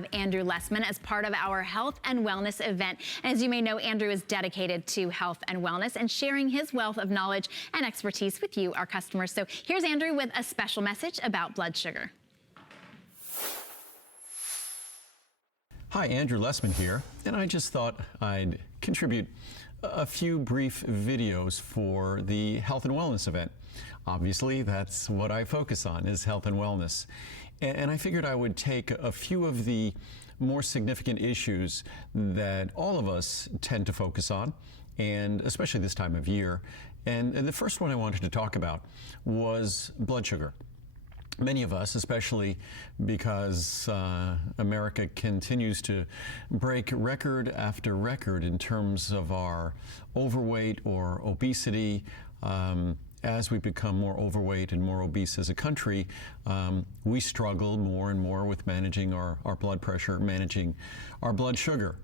have Andrew Lessman as part of our health and wellness event. And as you may know, Andrew is dedicated to health and wellness and sharing his wealth of knowledge and expertise with you, our customers. So here's Andrew with a special message about blood sugar. Hi, Andrew Lessman here, and I just thought I'd contribute a few brief videos for the health and wellness event. Obviously, that's what I focus on, is health and wellness. And I figured I would take a few of the more significant issues that all of us tend to focus on, and especially this time of year. And the first one I wanted to talk about was blood sugar. Many of us, especially because America continues to break record after record in terms of our overweight or obesity, as we become more overweight and more obese as a country, we struggle more and more with managing our blood pressure, managing our blood sugar.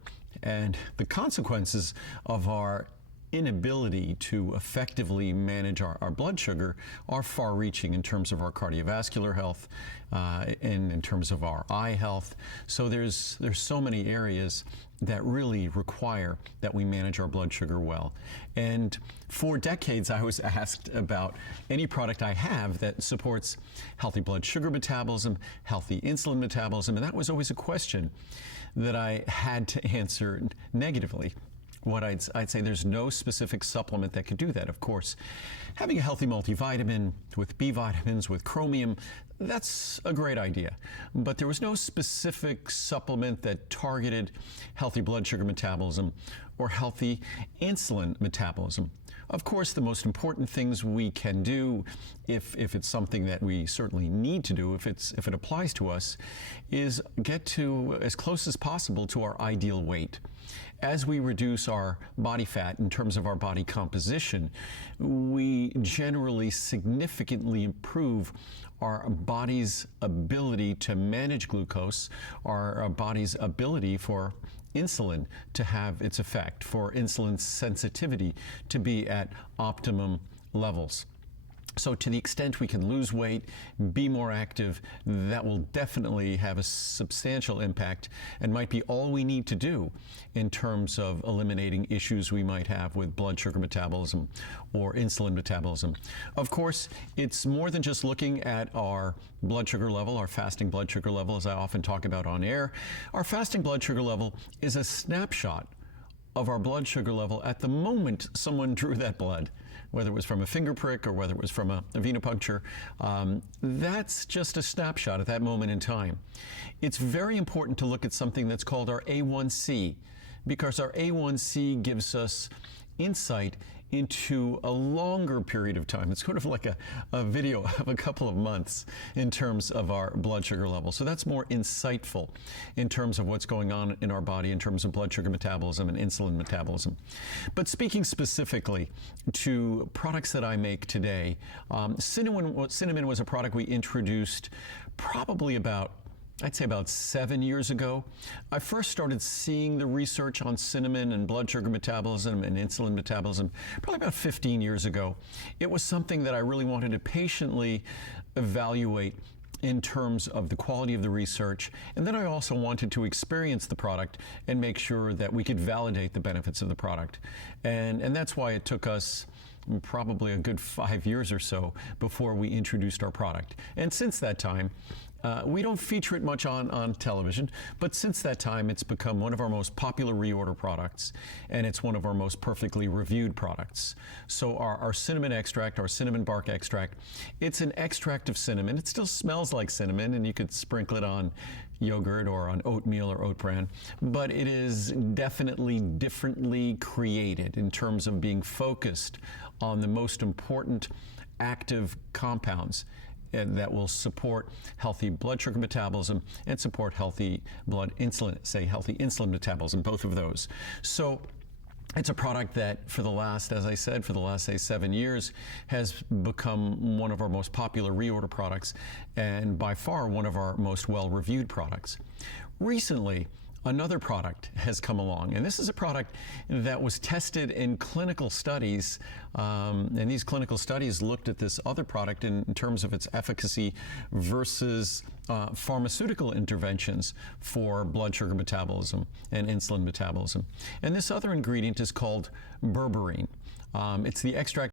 And the consequences of our inability to effectively manage our blood sugar are far-reaching in terms of our cardiovascular health, and in terms of our eye health. So there's so many areas that really require that we manage our blood sugar well. And for decades, I was asked about any product I have that supports healthy blood sugar metabolism, healthy insulin metabolism, and that was always a question that I had to answer negatively. What I'd say, there's no specific supplement that could do that. Of course, having a healthy multivitamin with B vitamins, with chromium, that's a great idea. But there was no specific supplement that targeted healthy blood sugar metabolism or healthy insulin metabolism. Of course, the most important things we can do, if it's something that we certainly need to do, if it applies to us, is get to as close as possible to our ideal weight. As we reduce our body fat in terms of our body composition, we generally significantly improve our body's ability to manage glucose, our body's ability for insulin to have its effect, for insulin sensitivity to be at optimum levels. So to the extent we can lose weight, be more active, that will definitely have a substantial impact and might be all we need to do in terms of eliminating issues we might have with blood sugar metabolism or insulin metabolism. Of course, it's more than just looking at our blood sugar level, our fasting blood sugar level, as I often talk about on air. Our fasting blood sugar level is a snapshot of our blood sugar level at the moment someone drew that blood, whether it was from a finger prick or whether it was from a venipuncture. That's just a snapshot at that moment in time. It's very important to look at something that's called our A1C, because our A1C gives us insight into a longer period of time. It's sort of like a video of a couple of months in terms of our blood sugar level. So that's more insightful in terms of what's going on in our body in terms of blood sugar metabolism and insulin metabolism. But speaking specifically to products that I make today, cinnamon was a product we introduced probably I'd say about 7 years ago. I first started seeing the research on cinnamon and blood sugar metabolism and insulin metabolism probably about 15 years ago. It was something that I really wanted to patiently evaluate in terms of the quality of the research, and then I also wanted to experience the product and make sure that we could validate the benefits of the product. And that's why it took us probably a good 5 years or so before we introduced our product. And since that time, we don't feature it much on television, but since that time, it's become one of our most popular reorder products, and it's one of our most perfectly reviewed products. So our cinnamon extract, our cinnamon bark extract, it's an extract of cinnamon. It still smells like cinnamon, and you could sprinkle it on yogurt or on oatmeal or oat bran, but it is definitely differently created in terms of being focused on the most important active compounds that will support healthy blood sugar metabolism and support healthy healthy insulin metabolism, both of those. So it's a product that for the last, as I said, for the last, say, 7 years has become one of our most popular reorder products and by far one of our most well-reviewed products. Recently, another product has come along, and this is a product that was tested in clinical studies, and these clinical studies looked at this other product in terms of its efficacy versus pharmaceutical interventions for blood sugar metabolism and insulin metabolism. And this other ingredient is called berberine. It's the extract